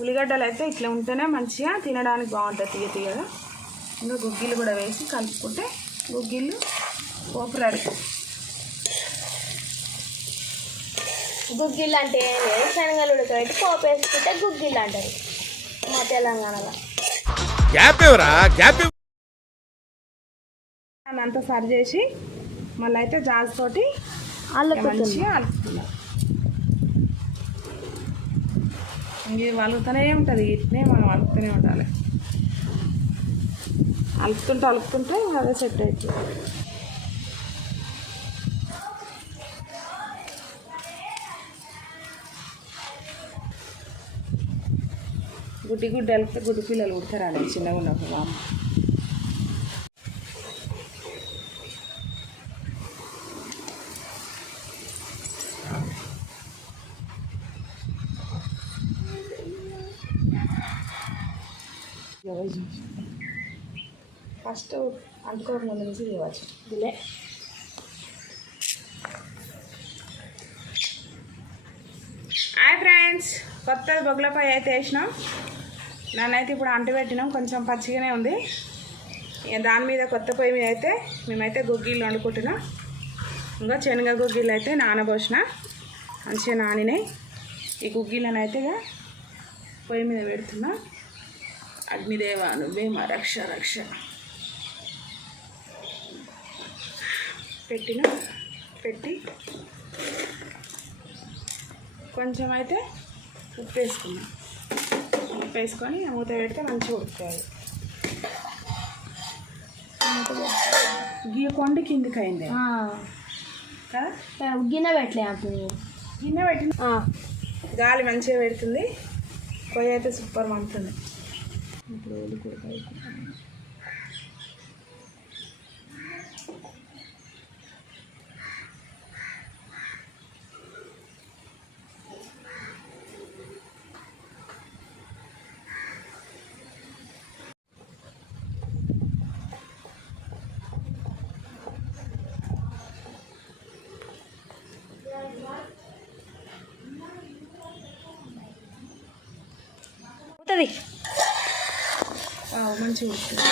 ఉల్లిగడ్డలు అయితే ఇట్లా ఉంటేనే మంచిగా తినడానికి బాగుంటుంది తీయ తీయగా. ఇంకా గుగ్గిలు కూడా వేసి కలుపుకుంటే గుగ్గిళ్ళు పోపు రెడీ. గుగ్గిళ్ళు అంటే శనగలు ఉడకబెట్టి పోపు వేసుకుంటే గుగ్గిళ్ళు అంటారు. మా తెలంగాణలో. అదంతా సరి చేసి మళ్ళీ అయితే జాజితోటి అల్లుకుతుంది మంచిగా అలుపుతున్నాం ఇది వలుగుతూనే ఉంటుంది. ఇట్నే మనం అలుపుతూనే ఉండాలి. అలుపుతుంటే అలుపుతుంటే అదే సెట్ అవుతుంది గుడ్డి గుడ్డి అలిపితే గుడ్డి పిల్లలు కుడతారండి చిన్నగా ఉన్నప్పుడు ఫస్ట్ అంటుకోకుండా నుంచి ఇవ్వచ్చు ఇదిలే హాయ్ ఫ్రెండ్స్ కొత్త బొగ్గులపై అయితే వేసినాం. నన్నైతే ఇప్పుడు అంటు పెట్టినాం. కొంచెం పచ్చిగానే ఉంది. ఇక దాని మీద కొత్త పొయ్యి మీద అయితే మేమైతే గుగ్గిళ్ళు వండుకుంటున్నాం. ఇంకా శనగ గుగ్గిళ్ళు అయితే నానబోసిన. మంచిగా నానినాయి. ఈ గుగ్గిళ్ళని అయితే పొయ్యి మీద పెడుతున్నాను అగ్నిదేవ నువ్వే మా రక్ష రక్ష. పెట్టిన? పెట్టి కొంచెం అయితే ఉప్పు వేసుకున్నాం ఉప్పు వేసుకొని మూత పెడితే మంచిగా ఉడుకుతాయి. గీ కొండ కిందికి అయింది గిన్నె పెట్టలే గిన్నె పెట్టిన గాలి మంచిగా పెడుతుంది. పొయ్యి అయితే సూపర్ మంటుంది ఇప్పుడు ఉడుకుతాయి అవుతుంది. మంచిగా ఉడుకుతుంది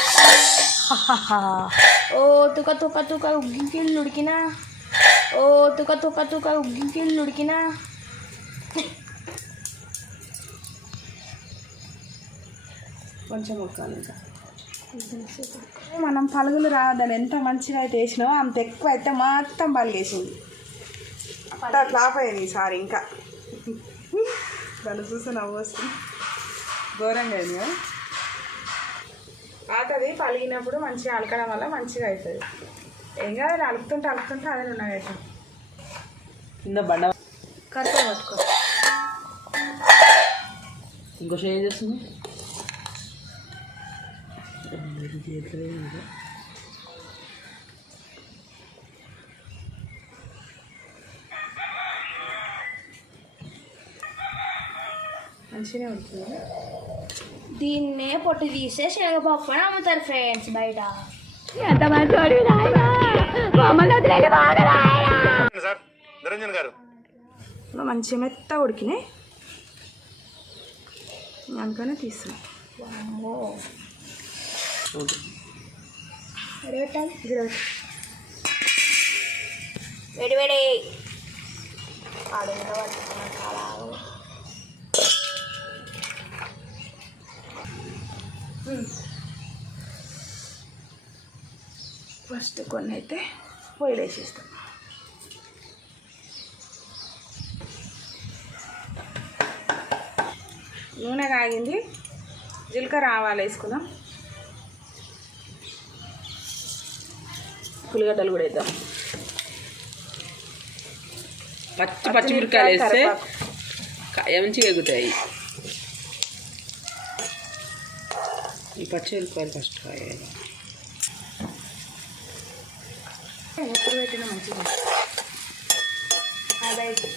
ఓ తుక తుక తుక ఉగ్గికిళ్ళు ఉడికినా ఓ తుక తుక తుక ఉగ్గికిళ్ళు ఉడికినా కొంచెం ఉడకాలి ఇంకా. మనం పలుగులు రావద్దని ఎంత మంచిగా అయితే వేసినామో అంత ఎక్కువ అయితే మొత్తం పలిగేసింది. అంతా ఫ్లాప్ అయింది ఈసారి ఇంకా. దాన్ని చూసి నవ్వు వస్తుంది. ఘోరంగా అయింది పాతది పలిగినప్పుడు మంచిగా అలకడం వల్ల మంచిగా అవుతుంది. ఏం కాదు అలుకుతుంటే అలుకుతుంటే అదే ఉన్నాయి అవుతుంది. కింద బండ కట్ట పట్టుకో. ఇంకో షేర్ చేస్తుంది? మంచిగానే ఉంటుంది. దీన్నే పొట్టు తీసే శనగపప్పు అని అమ్ముతారు ఫ్రెండ్స్ బయట. సార్? నిరంజన్ గారు. మంచిగా మెత్త ఉడికినాయి. అందుకనే తీస్తాం వేడి వేడి. ఆడేంత ఫస్ట్ కొన్ని అయితే పొయ్యిలో వేసేస్తాం. నూనె కాగింది. జీలకర్ర ఆవాలు వేసుకుందాం. ఉల్లిగడ్డలు కూడా వేద్దాం. పచ్చి పచ్చిమిరకాయలు వేస్తే మంచిగా ఎగుతాయి. ఈ పచ్చిమిరపకాయలు ఫస్ట్ కాయాలి ఎప్పుడు పెట్టినా మంచిగా అదైతే.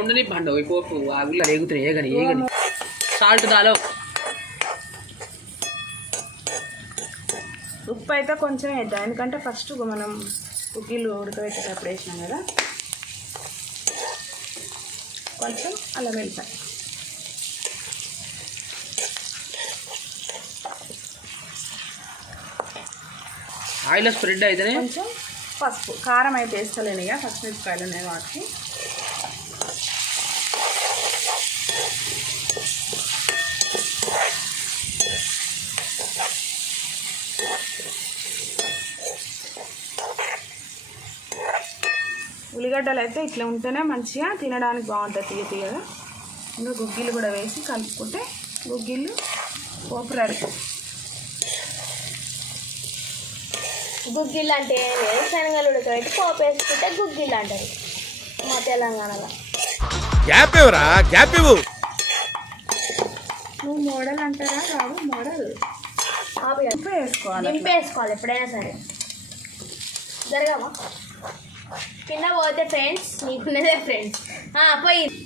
ఉండని పండు ఈ పోపు ఆగులు ఎగుతున్నాయి ఏగని ఏగని. సాల్ట్ దాలో. ఉప్పు అయితే కొంచెం వేద్దాం ఎందుకంటే ఫస్ట్ మనం గుగ్గిళ్ళు ఉడకబెట్టేటప్పుడు వేసినాం కదా. కొంచెం అల్లం వెల్లిపాయ. ఆయిల్ స్ప్రెడ్ అయితేనే? కొంచెం పసుపు. కారం అయితే వేస్తలేను ఇక పచ్చిమిరపకాయలు ఉన్నాయి వాటికి. ఉల్లిగడ్డలు అయితే ఇట్లా ఉంటేనే మంచిగా తినడానికి బాగుంటుంది తీయ తీయగా ఇంకా గుగ్గిలు కూడా వేసి కలుపుకుంటే గుగ్గిళ్ళు పోపు రెడీ. గుగ్గిళ్ళు అంటే శనగలు ఉడకబెట్టి పోపు వేసుకుంటే గుగ్గిళ్ళు అంటారు. మా తెలంగాణలో. గ్యాప్ ఇవ్వరా? గ్యాప్ ఇవ్వు. నువ్వు మోడల్ అంటారా రావు? మోడల్. వేసుకోవాలి. నింపేసుకోవాలి ఎప్పుడైనా సరే. జరగమా కింద పోతే ఫ్రెండ్స్ నీకున్నదే ఫ్రెండ్స్ పోయింది